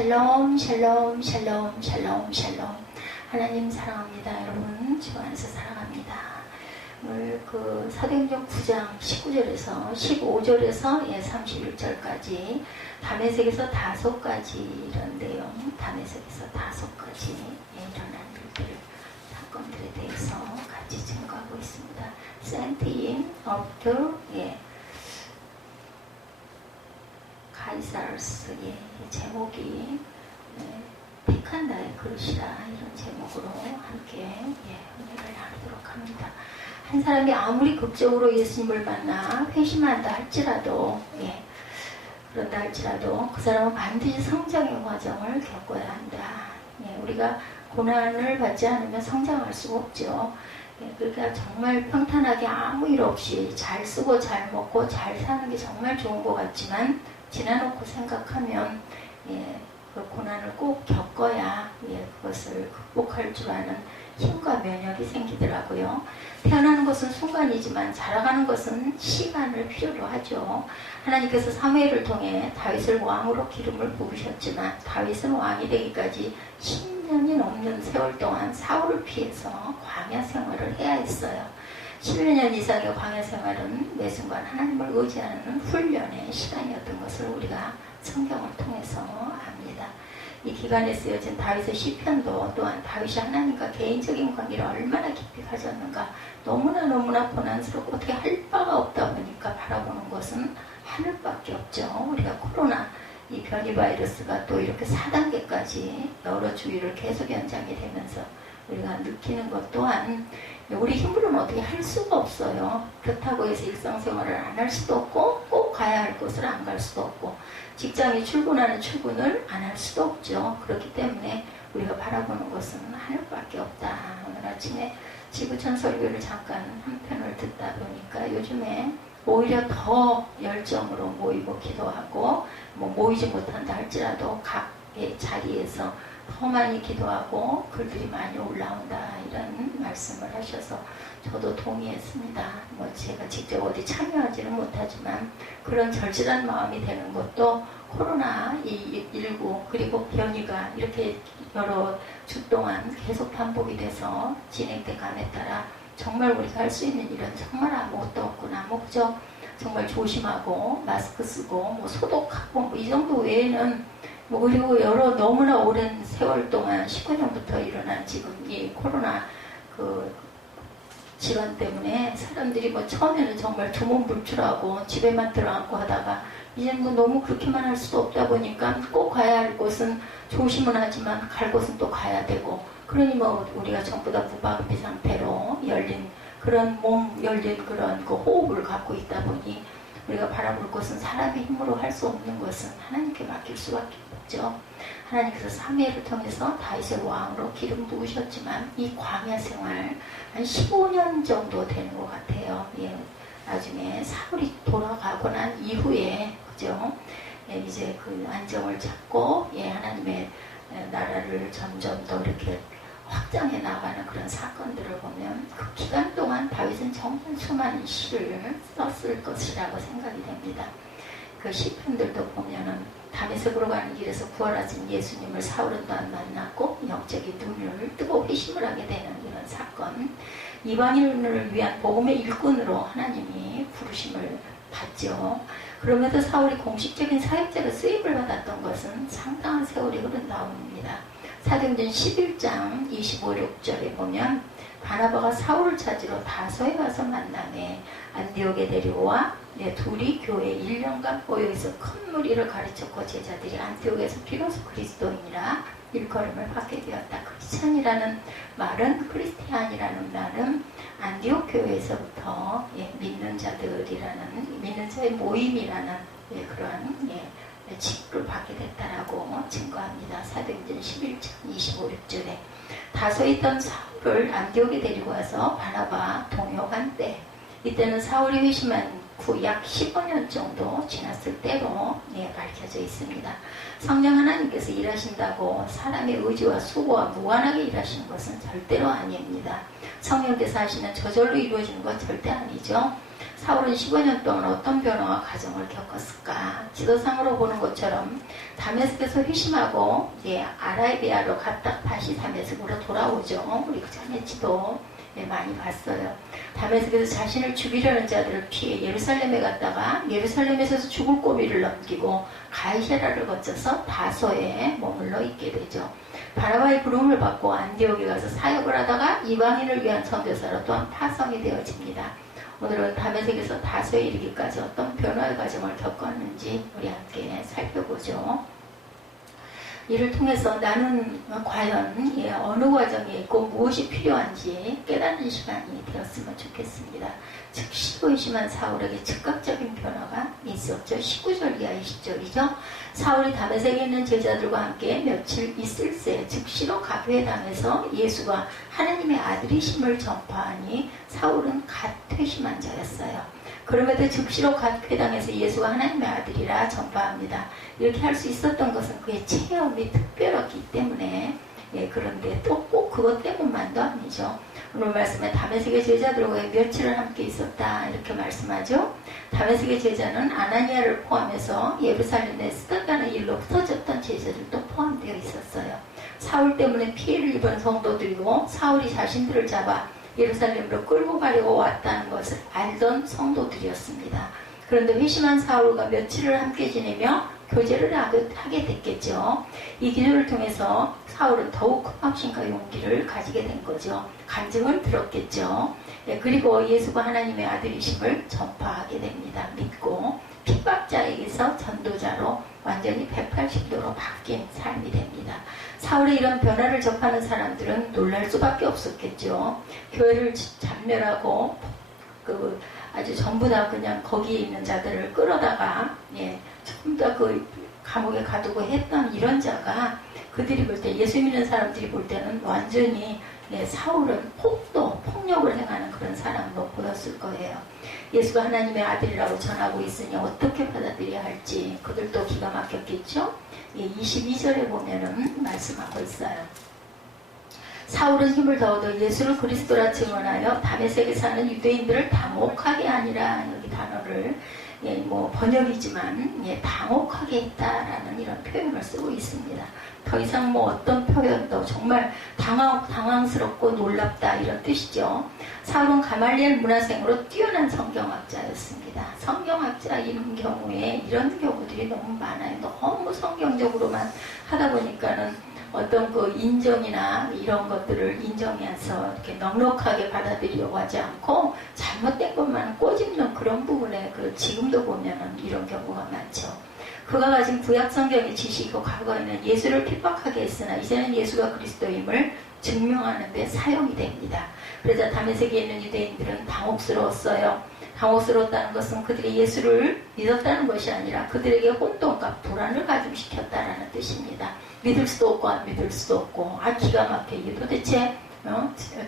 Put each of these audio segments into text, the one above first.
샬롬 샬롬 샬롬 샬롬 샬롬. 하나님 사랑합니다. 여러분 주 안에서 사랑합니다. 오늘 그 사도행전 9장 19절에서 15절에서 31절까지 다메섹에서 5가지 이런 내용, 다메섹에서 5가지 일어난 일들, 사건들에 대해서 같이 증거하고 있습니다. Saint of the 카이사르스, 제목이 택한 나의 그릇이라, 이런 제목으로 함께 은혜를 나누도록 합니다. 한 사람이 아무리 극적으로 예수님을 만나 회심한다 할지라도, 그런다 할지라도 그 사람은 반드시 성장의 과정을 겪어야 한다. 우리가 고난을 받지 않으면 성장할 수가 없죠. 그러니까 정말 평탄하게 아무 일 없이 잘 쓰고 잘 먹고 잘 사는 게 정말 좋은 것 같지만, 지나놓고 생각하면 그 고난을 꼭 겪어야 그것을 극복할 줄 아는 힘과 면역이 생기더라고요. 태어나는 것은 순간이지만 자라가는 것은 시간을 필요로 하죠. 하나님께서 사무엘을 통해 다윗을 왕으로 기름을 부으셨지만, 다윗은 왕이 되기까지 10년이 넘는 세월 동안 사울을 피해서 광야 생활을 해야 했어요. 11년 이상의 광야 생활은 매 순간 하나님을 의지하는 훈련의 시간이었던 것을 우리가 성경을 통해서 압니다. 이 기간에 쓰여진 다윗의 시편도 또한 다윗이 하나님과 개인적인 관계를 얼마나 깊이 가졌는가, 너무나 고난스럽고 어떻게 할 바가 없다 보니까 바라보는 것은 하늘밖에 없죠. 우리가 코로나 이 변이 바이러스가 또 이렇게 4단계까지 여러 주위를 계속 연장이 되면서 우리가 느끼는 것 또한 우리 힘으로는 어떻게 할 수가 없어요. 그렇다고 해서 일상생활을 안 할 수도 없고, 꼭 가야 할 곳을 안 갈 수도 없고, 직장에 출근하는 출근을 안 할 수도 없죠. 그렇기 때문에 우리가 바라보는 것은 하늘밖에 없다. 오늘 아침에 지구촌 설교를 잠깐 한 편을 듣다 보니까 요즘에 오히려 더 열정으로 모이고 기도하고, 모이지 못한다 할지라도 각의 자리에서 더 많이 기도하고 글들이 많이 올라온다, 이런 말씀을 하셔서 저도 동의했습니다. 제가 직접 어디 참여하지는 못하지만 그런 절실한 마음이 되는 것도 코로나19 그리고 변이가 이렇게 여러 주 동안 계속 반복이 돼서 진행돼 감에 따라 정말 우리가 할 수 있는 일은 정말 아무것도 없구나. 그저 정말 조심하고 마스크 쓰고 소독하고 이 정도 외에는 그리고 여러 너무나 오랜 세월 동안 19년부터 일어난 지금 이 코로나 그 질환 때문에 사람들이 처음에는 정말 두문불출하고 집에만 들어앉고 하다가 이제는 너무 그렇게만 할 수도 없다 보니까 꼭 가야 할 곳은 조심은 하지만 갈 곳은 또 가야 되고, 그러니 우리가 전부 다 무방비 상태로 열린 그런 그 호흡을 갖고 있다 보니 우리가 바라볼 것은 사람의 힘으로 할 수 없는 것은 하나님께 맡길 수밖에 없죠. 하나님께서 사무엘을 통해서 다윗을 왕으로 기름 부으셨지만 이 광야 생활 한 15년 정도 되는 것 같아요. 나중에 사울이 돌아가고 난 이후에, 그죠? 이제 그 안정을 잡고 하나님의 나라를 점점 더 이렇게 확장해 나가는 그런 사건들을 보면 그 기간 동안 다윗은 정말 수많은 시를 썼을 것이라고 생각이 됩니다. 그 시편들도 보면은 다메섹으로 가는 길에서 부활하신 예수님을 사울은 또 안 만났고 영적인 눈을 뜨고 회심을 하게 되는 이런 사건, 이방인을 위한 복음의 일꾼으로 하나님이 부르심을 받죠. 그럼에도 사울이 공식적인 사역자로 쓰임을 받았던 것은 상당한 세월이 흐른 다음입니다. 사도행전 11장 25-26절에 보면 바나바가 사울을 찾으러 다소에 가서 만나매 안디옥에 데리고 와 둘이 교회에 1년간 모여있어 큰 무리를 가르쳤고, 제자들이 안디옥에서 비로소 그리스도인이라 일컬음을 받게 되었다. 크리스찬이라는 말은, 크리스티안이라는 말은 안디옥 교회에서부터 믿는 자의 모임이라는 그러한 직분을 받게 됐다라고 증거합니다. 사도행전 11장 25-26절에 다소에 있던 사울을 안디옥에 데리고 와서 바나바 동역한 때, 이때는 사울이 회심한 후 약 15년 정도 지났을 때로 밝혀져 있습니다. 성령 하나님께서 일하신다고 사람의 의지와 수고와 무관하게 일하시는 것은 절대로 아닙니다. 성령께서 하시는 저절로 이루어지는 건 절대 아니죠. 사울은 15년 동안 어떤 변화와 과정을 겪었을까? 지도상으로 보는 것처럼 다메섹에서 회심하고 이제 아라비아로 갔다 다시 다메섹으로 돌아오죠. 우리 그 전에 지도 많이 봤어요. 다메섹에서 자신을 죽이려는 자들을 피해 예루살렘에 갔다가 예루살렘에서 죽을 고비를 넘기고 가이사라를 거쳐서 다소에 머물러 있게 되죠. 바나바의 부름을 받고 안디옥에 가서 사역을 하다가 이방인을 위한 선교사로 또한 파송이 되어집니다. 오늘은 다메섹에서 다소에 이르기까지 어떤 변화의 과정을 겪었는지 우리 함께 살펴보죠. 이를 통해서 나는 과연 어느 과정이 있고 무엇이 필요한지 깨닫는 시간이 되었으면 좋겠습니다. 즉시 심한 사울에게 즉각적인 변화가 있었죠. 19절 이하 20절이죠. 사울이 다메섹에 있는 제자들과 함께 며칠 있을 새 즉시로 가회당에서 예수가 하나님의 아들이심을 전파하니 사울은 갓 회심한 자였어요. 그럼에도 즉시로 갓 회당에서 예수가 하나님의 아들이라 전파합니다. 이렇게 할 수 있었던 것은 그의 체험이 특별했기 때문에 그런데 또 꼭 그것 때문만도 아니죠. 오늘 말씀에 다메섹의 제자들과 며칠을 함께 있었다 이렇게 말씀하죠. 다메섹의 제자는 아나니아를 포함해서 예루살렘에 스데반의 일로 흩어졌던 제자들도 포함되어 있었어요. 사울 때문에 피해를 입은 성도들이고 사울이 자신들을 잡아 예루살렘으로 끌고 가려고 왔다는 것을 알던 성도들이었습니다. 그런데 회심한 사울과 며칠을 함께 지내며 교제를 하게 됐겠죠. 이 기도를 통해서 사울은 더욱 큰 확신과 용기를 가지게 된 거죠. 간증을 들었겠죠. 그리고 예수가 하나님의 아들이심을 전파하게 됩니다. 믿고 핍박자에게서 전도자로 완전히 180도로 바뀐 삶이 됩니다. 사울의 이런 변화를 접하는 사람들은 놀랄 수밖에 없었겠죠. 교회를 잔멸하고 아주 전부 다 그냥 거기에 있는 자들을 끌어다가 전부 다 그 감옥에 가두고 했던 이런 자가 그들이 볼 때 예수 믿는 사람들이 볼 때는 완전히 사울은 폭력을 행하는 그런 사람으로 보였을 거예요. 예수가 하나님의 아들이라고 전하고 있으니 어떻게 받아들여야 할지 그들도 기가 막혔겠죠. 22절에 보면은 말씀하고 있어요. 사울은 힘을 더 얻어 예수를 그리스도라 증언하여 다메섹에 사는 유대인들을 당혹하게 하니라. 여기 단어를 번역이지만 당혹하게 했다라는 이런 표현을 쓰고 있습니다. 더 이상 어떤 표현도 정말 당황스럽고 놀랍다 이런 뜻이죠. 사울은 가말리엘 문화생으로 뛰어난 성경학자였습니다. 성경학자인 경우에 이런 경우들이 너무 많아요. 너무 성경적으로만 하다 보니까는 어떤 그 인정이나 이런 것들을 인정해서 이렇게 넉넉하게 받아들이려고 하지 않고 잘못된 것만 꼬집는 그런 부분에 지금도 보면은 이런 경우가 많죠. 그가 가진 구약 성경의 지식이고 과거에는 예수를 핍박하게 했으나 이제는 예수가 그리스도임을 증명하는 데 사용이 됩니다. 그래서 다메섹에 있는 유대인들은 당혹스러웠어요. 당혹스러웠다는 것은 그들이 예수를 믿었다는 것이 아니라 그들에게 혼돈과 불안을 가중시켰다라는 뜻입니다. 믿을 수도 없고 안 믿을 수도 없고 기가 막혀 이게 도대체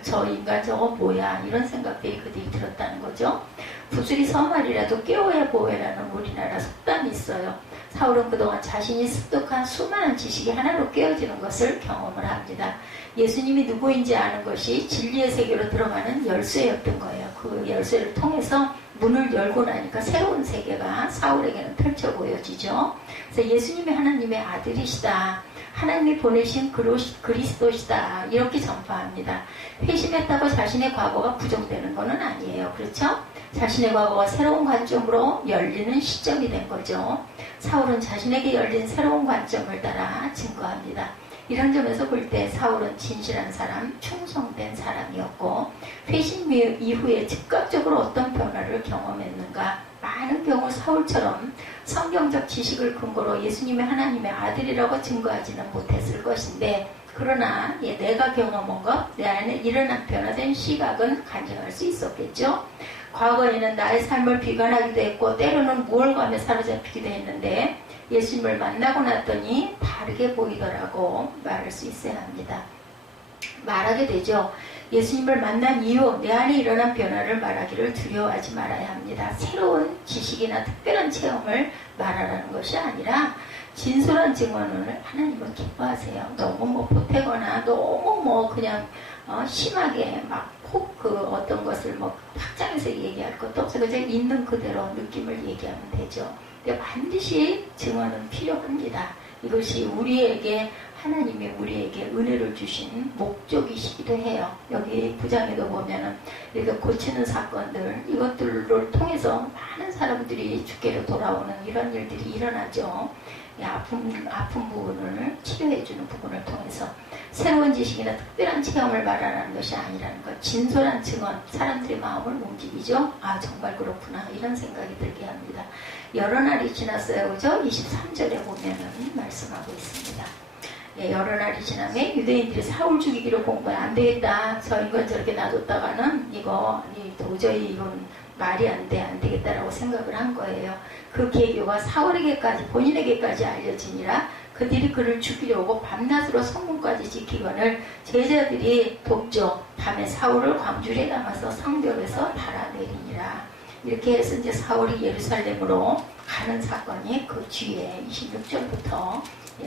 저 인간 저거 뭐야 이런 생각들이 그들이 들었다는 거죠. 구슬이 서말이라도 깨워야 보여라는 우리나라 속담이 있어요. 사울은 그동안 자신이 습득한 수많은 지식이 하나로 깨어지는 것을 경험을 합니다. 예수님이 누구인지 아는 것이 진리의 세계로 들어가는 열쇠였던 거예요. 그 열쇠를 통해서 문을 열고 나니까 새로운 세계가 사울에게는 펼쳐 보여지죠. 그래서 예수님이 하나님의 아들이시다. 하나님이 보내신 그리스도시다. 이렇게 전파합니다. 회심했다고 자신의 과거가 부정되는 것은 아니에요. 그렇죠? 자신의 과거가 새로운 관점으로 열리는 시점이 된 거죠. 사울은 자신에게 열린 새로운 관점을 따라 증거합니다. 이런 점에서 볼 때 사울은 진실한 사람, 충성된 사람이었고 회심 이후에 즉각적으로 어떤 변화를 경험했는가? 많은 경우 사울처럼 성경적 지식을 근거로 예수님의 하나님의 아들이라고 증거하지는 못했을 것인데 그러나 내가 경험한 것, 내 안에 일어난 변화된 시각은 간증할 수 있었겠죠. 과거에는 나의 삶을 비관하기도 했고 때로는 우월감에 사로잡히기도 했는데 예수님을 만나고 났더니 다르게 보이더라고 말할 수 있어야 합니다. 말하게 되죠. 예수님을 만난 이후 내 안에 일어난 변화를 말하기를 두려워하지 말아야 합니다. 새로운 지식이나 특별한 체험을 말하라는 것이 아니라 진솔한 증언을 하나님은 기뻐하세요. 너무 보태거나 너무 그냥 심하게 어떤 것을 확장해서 얘기할 것도 없어요. 그냥 있는 그대로 느낌을 얘기하면 되죠. 근데 반드시 증언은 필요합니다. 이것이 하나님이 우리에게 은혜를 주신 목적이시기도 해요. 여기 부장에도 보면은 이렇게 고치는 사건들, 이것들을 통해서 많은 사람들이 주께로 돌아오는 이런 일들이 일어나죠. 아픈 부분을 치료해주는 부분을 통해서 새로운 지식이나 특별한 체험을 말하는 것이 아니라는 것, 진솔한 증언, 사람들의 마음을 움직이죠. 정말 그렇구나, 이런 생각이 들게 합니다. 여러 날이 지났어요, 그죠? 23절에 보면은 말씀하고 있습니다. 여러 날이 지나면 유대인들이 사울 죽이기로 공부해. 안 되겠다, 저 인간 저렇게 놔뒀다가는 도저히 이건 말이 안 되겠다라고 생각을 한 거예요. 그 계교가 사울에게까지, 본인에게까지 알려지니라 그들이 그를 죽이려고 밤낮으로 성문까지 지키거늘 제자들이 돕죠. 밤에 사울을 광주리에 담아서 성벽에서 달아내리니라. 이렇게 해서 이제 사울이 예루살렘으로 가는 사건이 그 뒤에 26절부터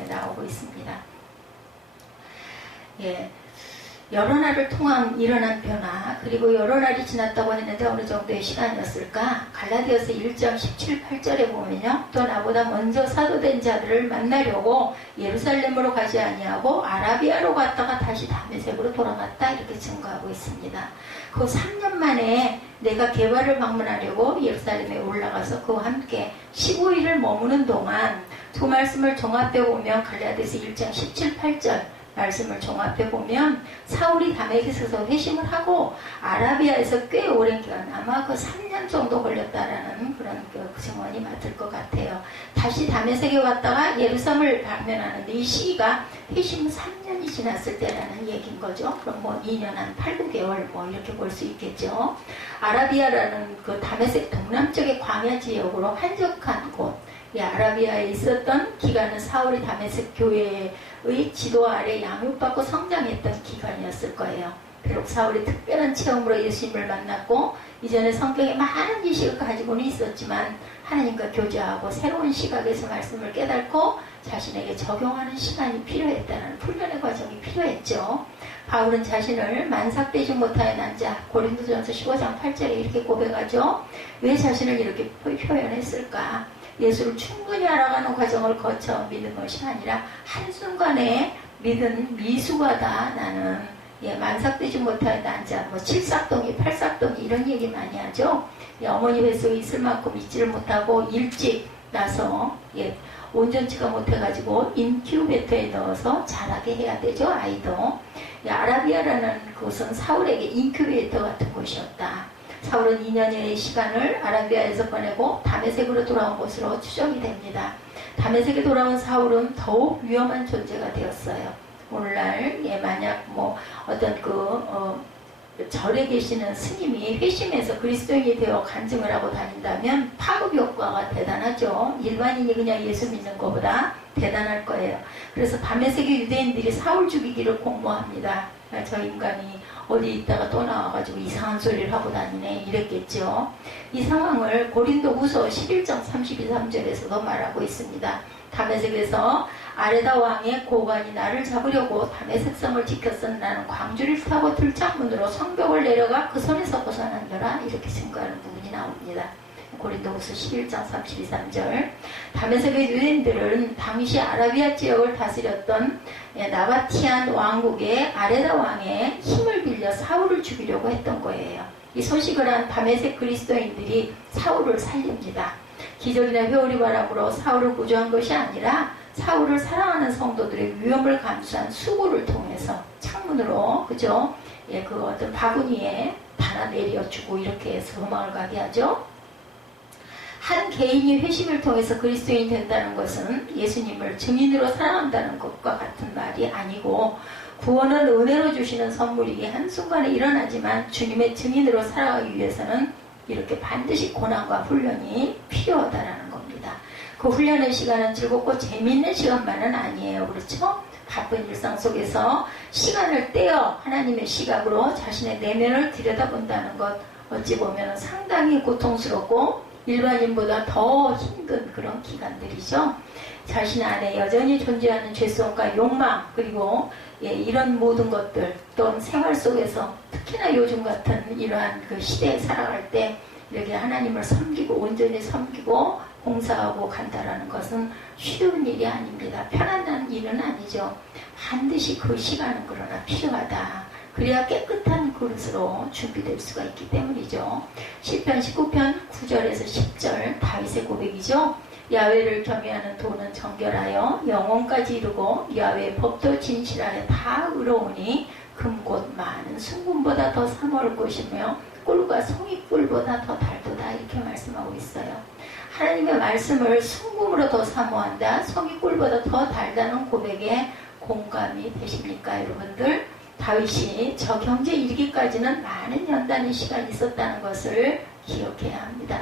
나오고 있습니다. 여러 날을 통한 일어난 변화, 그리고 여러 날이 지났다고 했는데 어느 정도의 시간이었을까? 갈라디아서 1장 17, 8절에 보면요. 또 나보다 먼저 사도된 자들을 만나려고 예루살렘으로 가지 아니하고 아라비아로 갔다가 다시 다메섹으로 돌아갔다, 이렇게 증거하고 있습니다. 그 3년 만에 내가 게바를 방문하려고 예루살렘에 올라가서 그와 함께 15일을 머무는 동안 두 말씀을 종합해 보면 갈라디아서 1장 17, 8절 말씀을 종합해 보면 사울이 다메섹에서 회심을 하고 아라비아에서 꽤 오랜 기간, 아마 그 3년 정도 걸렸다라는 그런 그 증언이 맞을 것 같아요. 다시 다메섹에 왔다가 예루살렘을 방문하는데 이 시기가 회심 3년이 지났을 때라는 얘기인 거죠. 그럼 2년 한 8, 9개월 이렇게 볼 수 있겠죠. 아라비아라는 그 다메섹 동남쪽의 광야 지역으로 한적한 곳, 아라비아에 있었던 기간은 사울이 다메섹 교회의 지도 아래 양육받고 성장했던 기간이었을 거예요. 비록 사울이 특별한 체험으로 예수님을 만났고 이전에 성경에 많은 지식을 가지고는 있었지만 하나님과 교제하고 새로운 시각에서 말씀을 깨닫고 자신에게 적용하는 시간이 필요했다는 훈련의 과정이 필요했죠. 바울은 자신을 만삭되지 못하여 난 자, 고린도전서 15장 8절에 이렇게 고백하죠. 왜 자신을 이렇게 표현했을까? 예수를 충분히 알아가는 과정을 거쳐 믿은 것이 아니라 한순간에 믿은 미수가다 나는. 만삭되지 못하여 난자, 7삭동이 8삭동이 이런 얘기 많이 하죠. 어머니 뱃속에 있을 만큼 믿지를 못하고 일찍 나서 온전치가 못해가지고 인큐베터에 넣어서 자라게 해야 되죠. 아이도. 아라비아라는 곳은 사울에게 인큐베터 같은 곳이었다. 사울은 2년여의 시간을 아라비아에서 보내고 다메섹으로 돌아온 것으로 추정이 됩니다. 다메섹에 돌아온 사울은 더욱 위험한 존재가 되었어요. 오늘날 만약 어떤 절에 계시는 스님이 회심해서 그리스도인이 되어 간증을 하고 다닌다면 파급 효과가 대단하죠. 일반인이 그냥 예수 믿는 것보다 대단할 거예요. 그래서 다메섹의 유대인들이 사울 죽이기를 공모합니다. 저 인간이 어디 있다가 또 나와가지고 이상한 소리를 하고 다니네, 이랬겠죠. 이 상황을 고린도후서 11장 32, 3절에서도 말하고 있습니다. 다메섹에서 아레다 왕의 고관이 나를 잡으려고 다메섹 성을 지켰던 나는 광주를 타고 들창문으로 성벽을 내려가 그 손에서 벗어난더라, 이렇게 증거하는 부분이 나옵니다. 고린도후서 11장 32, 3절. 다메섹의 유대인들은 당시 아라비아 지역을 다스렸던 나바티안 왕국의 아레다 왕의 힘을 빌려 사울을 죽이려고 했던 거예요. 이 소식을 한 다메섹 그리스도인들이 사울을 살립니다. 기적이나 회오리 바람으로 사울을 구조한 것이 아니라 사울을 사랑하는 성도들의 위험을 감수한 수고를 통해서 창문으로, 그죠? 그 어떤 바구니에 달아 내려주고 이렇게 해서 도망을 가게 하죠. 한 개인이 회심을 통해서 그리스도인이 된다는 것은 예수님을 증인으로 사랑한다는 것과 같은 말이 아니고, 구원은 은혜로 주시는 선물이기에 한순간에 일어나지만 주님의 증인으로 살아가기 위해서는 이렇게 반드시 고난과 훈련이 필요하다라는 겁니다. 그 훈련의 시간은 즐겁고 재미있는 시간만은 아니에요. 그렇죠? 바쁜 일상 속에서 시간을 떼어 하나님의 시각으로 자신의 내면을 들여다본다는 것, 어찌 보면 상당히 고통스럽고 일반인보다 더 힘든 그런 기간들이죠. 자신 안에 여전히 존재하는 죄성과 욕망, 그리고 이런 모든 것들, 또 생활 속에서 특히나 요즘 같은 이러한 그 시대에 살아갈 때 이렇게 하나님을 섬기고 온전히 섬기고 봉사하고 간다라는 것은 쉬운 일이 아닙니다. 편안한 일은 아니죠. 반드시 그 시간은 그러나 필요하다. 그래야 깨끗한 그릇으로 준비될 수가 있기 때문이죠. 시편 19편 9절에서 10절 다윗의 고백이죠. 야훼를 경외하는 도는 정결하여 영혼까지 이루고 야훼의 법도 진실하여 다 의로우니 금곧 많은 순금보다 더 사모할 것이며 꿀과 송이꿀보다 더 달도다. 이렇게 말씀하고 있어요. 하나님의 말씀을 순금으로 더 사모한다, 송이꿀보다 더 달다는 고백에 공감이 되십니까, 여러분들? 다윗이 저 경지에 이르기까지는 많은 연단의 시간이 있었다는 것을 기억해야 합니다.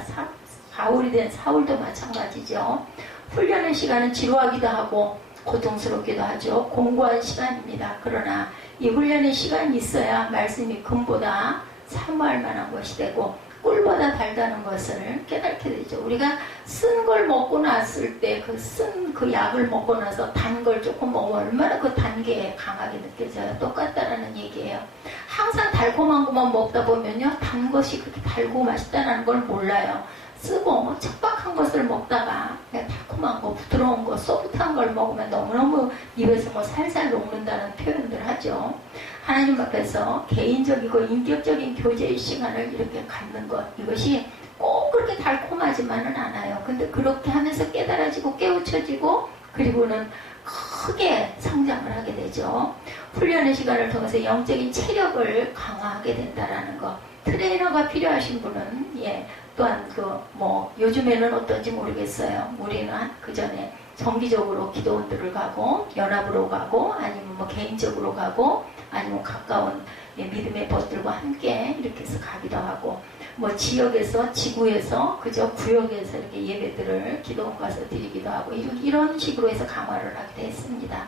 바울이 된 사울도 마찬가지죠. 훈련의 시간은 지루하기도 하고 고통스럽기도 하죠. 공고한 시간입니다. 그러나 이 훈련의 시간이 있어야 말씀이 금보다 사모할 만한 것이 되고 꿀보다 달다는 것을 깨닫게 되죠. 우리가 쓴 걸 먹고 났을 때 쓴 그 약을 먹고 나서 단 걸 조금 먹으면 얼마나 그 단계에 강하게 느껴져요. 똑같다라는 얘기예요. 항상 달콤한 것만 먹다 보면요, 단 것이 그렇게 달고 맛있다는 걸 몰라요. 쓰고 척박한 것을 먹다가 달콤한 거, 부드러운 거, 소프트한 걸 먹으면 너무너무 입에서 뭐 살살 녹는다는 표현들 하죠. 하나님 앞에서 개인적이고 인격적인 교제의 시간을 이렇게 갖는 것, 이것이 꼭 그렇게 달콤하지만은 않아요. 근데 그렇게 하면서 깨달아지고 깨우쳐지고 그리고는 크게 성장을 하게 되죠. 훈련의 시간을 통해서 영적인 체력을 강화하게 된다라는 것. 트레이너가 필요하신 분은 또한 요즘에는 어떤지 모르겠어요. 우리는 그 전에 정기적으로 기도원들을 가고 연합으로 가고 아니면 뭐 개인적으로 가고 아니면 가까운 믿음의 벗들과 함께 이렇게 해서 가기도 하고 뭐 지역에서 지구에서 그저 구역에서 이렇게 예배들을 기도원 가서 드리기도 하고 이런 식으로 해서 강화를 하게 됐습니다.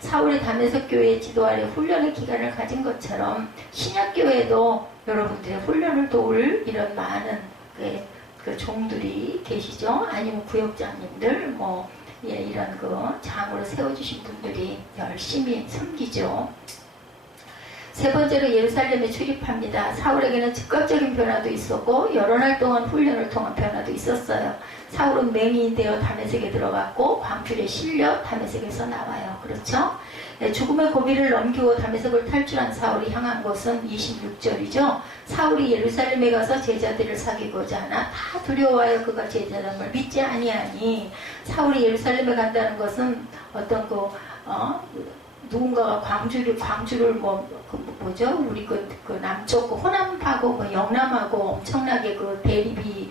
사울이 다메섹 교회의 지도 아래 훈련의 기간을 가진 것처럼 신약교회도 여러분들의 훈련을 도울 이런 많은 그 종들이 계시죠. 아니면 구역장님들 이런 장으로 세워주신 분들이 열심히 섬기죠. 세 번째로 예루살렘에 출입합니다. 사울에게는 즉각적인 변화도 있었고 여러 날 동안 훈련을 통한 변화도 있었어요. 사울은 맹인이 되어 다메섹에 들어갔고 광줄에 실려 다메섹에서 나와요. 그렇죠? 죽음의 고비를 넘기고 다메섹을 탈출한 사울이 향한 곳은 26절이죠. 사울이 예루살렘에 가서 제자들을 사귀고자 하나 다 두려워하여 그가 제자됨을 믿지 아니하니. 사울이 예루살렘에 간다는 것은 어떤 누군가가 광주를 우리 그 남쪽 호남하고 영남하고 엄청나게 그 대립이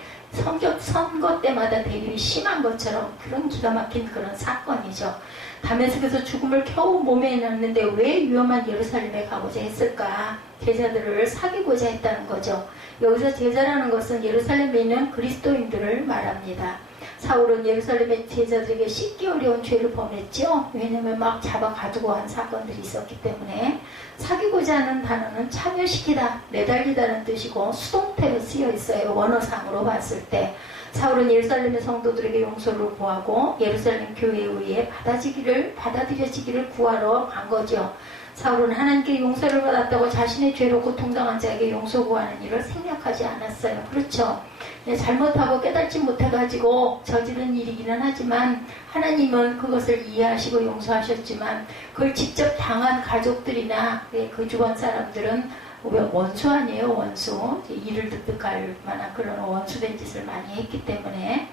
선거 때마다 대립이 심한 것처럼 그런 기가 막힌 그런 사건이죠. 다메섹에서 죽음을 겨우 몸에 넣는데 왜 위험한 예루살렘에 가고자 했을까? 제자들을 사귀고자 했다는 거죠. 여기서 제자라는 것은 예루살렘에 있는 그리스도인들을 말합니다. 사울은 예루살렘의 제자들에게 씻기 어려운 죄를 범했죠. 왜냐하면 막 잡아가두고 한 사건들이 있었기 때문에. 사귀고자 하는 단어는 참여시키다, 매달리다는 뜻이고 수동태로 쓰여 있어요. 원어상으로 봤을 때. 사울은 예루살렘의 성도들에게 용서를 구하고 예루살렘 교회에 의해 받아들여지기를 구하러 간 거죠. 사울은 하나님께 용서를 받았다고 자신의 죄로 고통당한 자에게 용서 구하는 일을 생략하지 않았어요. 그렇죠? 잘못하고 깨닫지 못해가지고 저지른 일이기는 하지만 하나님은 그것을 이해하시고 용서하셨지만 그걸 직접 당한 가족들이나 그 주변 사람들은 원수 아니에요, 원수. 이를 득득할 만한 그런 원수된 짓을 많이 했기 때문에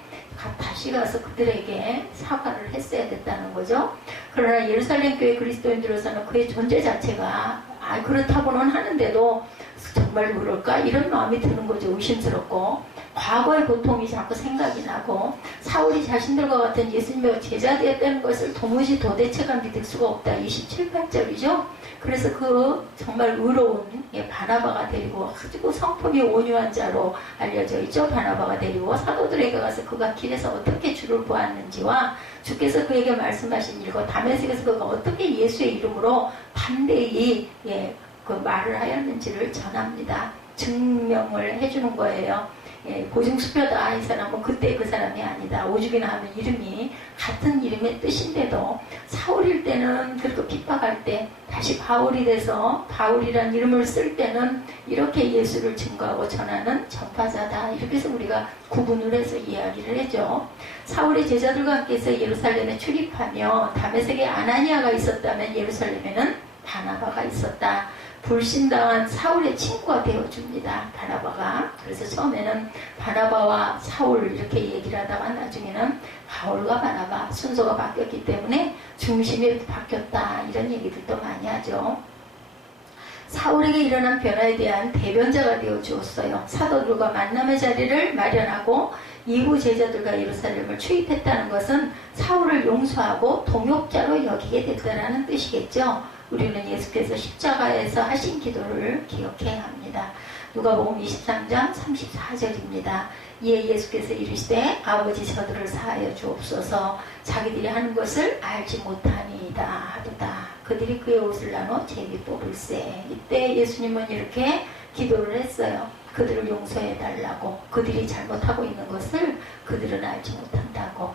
다시 가서 그들에게 사과를 했어야 됐다는 거죠. 그러나 예루살렘 교회 그리스도인들로서는 그의 존재 자체가 그렇다고는 하는데도 정말 그럴까? 이런 마음이 드는 거죠. 의심스럽고 과거의 고통이 자꾸 생각이 나고 사울이 자신들과 같은 예수님의 제자 되었다는 것을 도대체가 믿을 수가 없다. 27, 8절이죠. 그래서 정말 의로운 바나바가 데리고 아주 성품이 온유한 자로 알려져 있죠. 바나바가 데리고 사도들에게 가서 그가 길에서 어떻게 주를 보았는지와 주께서 그에게 말씀하신 일과 다메섹에서 그가 어떻게 예수의 이름으로 담대히 그 말을 하였는지를 전합니다. 증명을 해주는 거예요. 고증수표다 이 사람은 그때 그 사람이 아니다. 오죽이나 하면 이름이 같은 이름의 뜻인데도 사울일 때는 그렇게 핍박할 때 다시 바울이 돼서 바울이란 이름을 쓸 때는 이렇게 예수를 증거하고 전하는 전파자다. 이렇게 해서 우리가 구분을 해서 이야기를 해죠. 사울의 제자들과 함께해서 예루살렘에 출입하며 다메섹에 아나니아가 있었다면 예루살렘에는 바나바가 있었다. 불신당한 사울의 친구가 되어줍니다. 바나바가. 그래서 처음에는 바나바와 사울 이렇게 얘기를 하다가 나중에는 바울과 바나바 순서가 바뀌었기 때문에 중심이 바뀌었다. 이런 얘기들도 많이 하죠. 사울에게 일어난 변화에 대한 대변자가 되어주었어요. 사도들과 만남의 자리를 마련하고 이후 제자들과 예루살렘을 추입했다는 것은 사울을 용서하고 동역자로 여기게 됐다는 뜻이겠죠. 우리는 예수께서 십자가에서 하신 기도를 기억해야 합니다. 누가복음 23장 34절입니다. 이에 예수께서 이르시되 아버지 저들을 사하여 주옵소서 자기들이 하는 것을 알지 못하니이다 하도다. 그들이 그의 옷을 나눠 제비 뽑을세. 이때 예수님은 이렇게 기도를 했어요. 그들을 용서해 달라고. 그들이 잘못하고 있는 것을 그들은 알지 못한다고.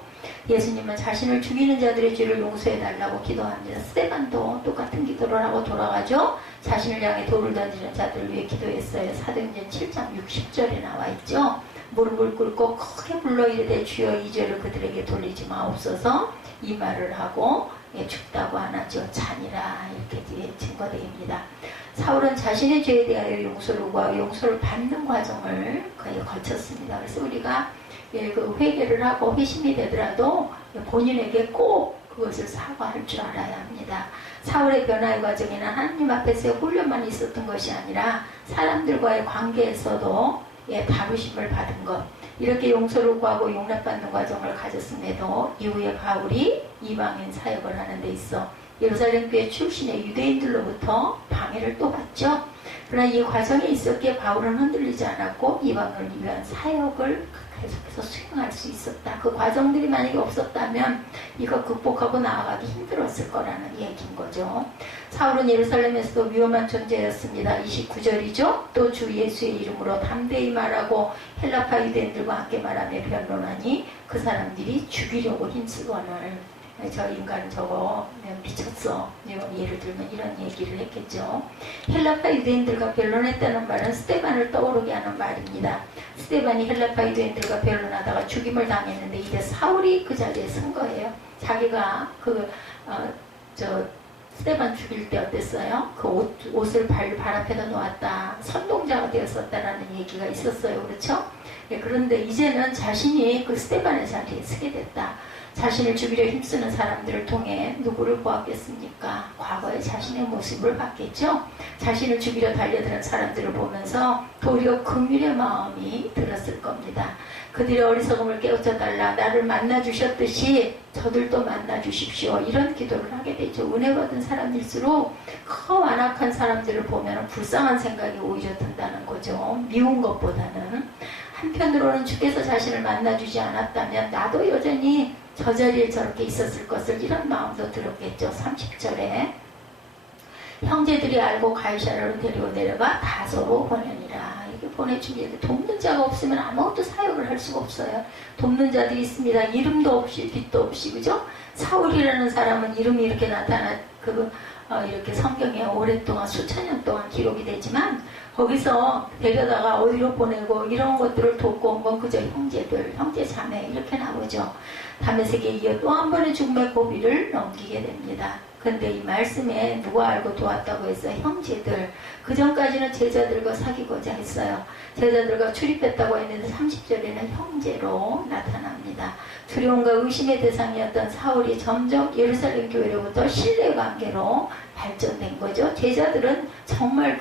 예수님은 자신을 죽이는 자들의 죄를 용서해 달라고 기도합니다. 스데반도 똑같은 기도를 하고 돌아가죠. 자신을 향해 돌을 던지는 자들을 위해 기도했어요. 사도행전 7장 60절에 나와 있죠. 무릎을 꿇고 크게 불러 이르되 주여 이 죄를 그들에게 돌리지 마옵소서. 이 말을 하고 죽다고 안 하죠. 잔이라 이렇게 뒤에 증거됩니다. 사울은 자신의 죄에 대하여 용서를 구하고 용서를 받는 과정을 거의 거쳤습니다. 그래서 우리가 그 회개를 하고 회심이 되더라도 본인에게 꼭 그것을 사과할 줄 알아야 합니다. 사울의 변화의 과정에는 하나님 앞에서의 훈련만 있었던 것이 아니라 사람들과의 관계에서도 다루심을 받은 것, 이렇게 용서를 구하고 용납받는 과정을 가졌음에도 이후에 바울이 이방인 사역을 하는 데 있어 예루살렘 교회 출신의 유대인들로부터 방해를 또 받죠. 그러나 이 과정에 있었기에 바울은 흔들리지 않았고 이방을 위한 사역을 계속해서 수행할 수 있었다. 그 과정들이 만약에 없었다면 이거 극복하고 나아가기 힘들었을 거라는 얘기인 거죠. 사울은 예루살렘에서도 위험한 존재였습니다. 29절이죠. 또 주 예수의 이름으로 담대히 말하고 헬라파 유대인들과 함께 말하며 변론하니 그 사람들이 죽이려고 힘쓰거늘. 저 인간 저거 미쳤어. 예를 들면 이런 얘기를 했겠죠. 헬라파 유대인들과 변론했다는 말은 스데반을 떠오르게 하는 말입니다. 스데반이 헬라파 유대인들과 변론하다가 죽임을 당했는데 이제 사울이 그 자리에 선 거예요. 자기가 스데반 죽일 때 어땠어요? 그 옷을 발 앞에다 놓았다. 선동자가 되었었다라는 얘기가 있었어요. 그렇죠? 그런데 이제는 자신이 그 스데반의 자리에 서게 됐다. 자신을 죽이려 힘쓰는 사람들을 통해 누구를 보았겠습니까? 과거의 자신의 모습을 봤겠죠? 자신을 죽이려 달려드는 사람들을 보면서 도리어 긍휼의 마음이 들었을 겁니다. 그들의 어리석음을 깨우쳐달라. 나를 만나주셨듯이 저들도 만나주십시오. 이런 기도를 하게 되죠. 은혜 받은 사람일수록 그 완악한 사람들을 보면 불쌍한 생각이 오히려 든다는 거죠. 미운 것보다는. 한편으로는 주께서 자신을 만나주지 않았다면 나도 여전히 저 자리에 저렇게 있었을 것을 이런 마음도 들었겠죠. 30절에 형제들이 알고 가이사랴로 데리고 내려가 다소로 보내니라. 이렇게 보내줍니다. 돕는 자가 없으면 아무것도 사역을 할 수가 없어요. 돕는 자들이 있습니다. 이름도 없이 빛도 없이, 그죠? 사울이라는 사람은 이름이 이렇게 이렇게 성경에 오랫동안 수천 년 동안 기록이 되지만 거기서 데려다가 어디로 보내고 이런 것들을 돕고 온 건 그저 형제들, 형제 자매 이렇게 나오죠. 다메섹에 이어 또 한 번의 죽음의 고비를 넘기게 됩니다. 근데 이 말씀에 누가 알고 도왔다고 했어요? 형제들. 그 전까지는 제자들과 사귀고자 했어요. 제자들과 출입했다고 했는데 30절에는 형제로 나타납니다. 두려움과 의심의 대상이었던 사울이 점점 예루살렘 교회로부터 신뢰관계로 발전된 거죠. 제자들은 정말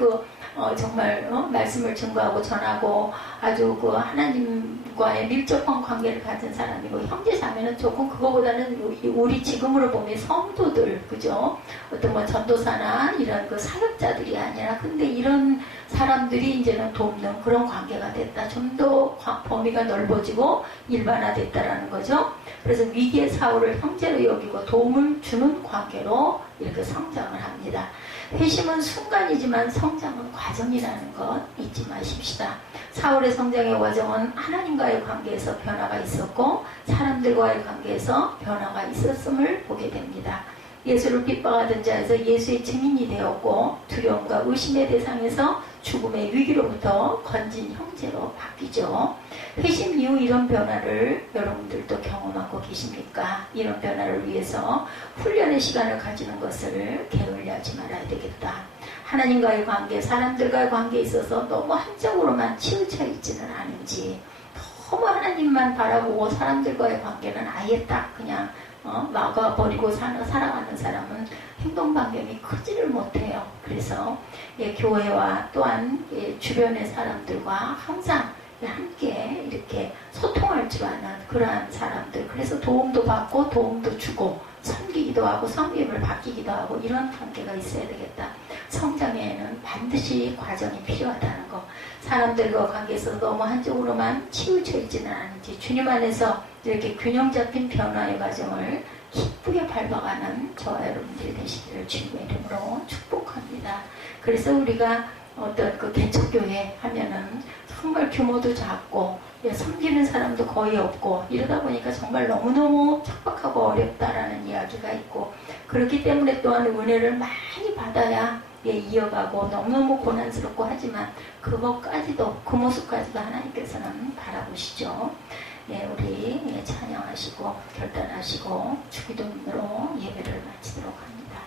말씀을 증거하고 전하고 아주 그 하나님과의 밀접한 관계를 가진 사람이고, 형제 자매는 조금 그거보다는 우리 지금으로 보면 성도들, 그죠? 어떤 전도사나 이런 그 사역자들이 아니라, 근데 이런 사람들이 이제는 돕는 그런 관계가 됐다. 좀 더 범위가 넓어지고 일반화됐다라는 거죠. 그래서 위기의 사울을 형제로 여기고 도움을 주는 관계로 이렇게 성장을 합니다. 회심은 순간이지만 성장은 과정이라는 것 잊지 마십시다. 사울의 성장의 과정은 하나님과의 관계에서 변화가 있었고 사람들과의 관계에서 변화가 있었음을 보게 됩니다. 예수를 핍박하던 자에서 예수의 증인이 되었고 두려움과 의심의 대상에서 죽음의 위기로부터 건진 형제로 바뀌죠. 회심 이후 이런 변화를 여러분들도 경험하고 계십니까? 이런 변화를 위해서 훈련의 시간을 가지는 것을 게을리하지 말아야 되겠다. 하나님과의 관계, 사람들과의 관계에 있어서 너무 한쪽으로만 치우쳐 있지는 않은지, 너무 하나님만 바라보고 사람들과의 관계는 아예 딱 그냥 막아버리고 살아가는 사람은 행동 반경이 크지를 못해요. 그래서 교회와 또한 주변의 사람들과 항상 함께 이렇게 소통할 줄 아는 그러한 사람들, 그래서 도움도 받고 도움도 주고 섬기기도 하고 섬김을 받기도 하고 이런 관계가 있어야 되겠다. 성장에는 반드시 과정이 필요하다는 거. 사람들과 관계에서 너무 한쪽으로만 치우쳐 있지는 않은지 주님 안에서 이렇게 균형 잡힌 변화의 과정을 기쁘게 밟아가는 저와 여러분들이 되시기를 주님의 이름으로 축복합니다. 그래서 우리가 어떤 그 개척교회 하면은 정말 규모도 작고 섬기는 사람도 거의 없고 이러다 보니까 정말 너무너무 척박하고 어렵다라는 이야기가 있고, 그렇기 때문에 또한 은혜를 많이 받아야 이어가고 너무너무 고난스럽고 하지만 그것까지도, 그 모습까지도 하나님께서는 바라보시죠. 우리 찬양하시고 결단하시고 주기도문으로 예배를 마치도록 합니다.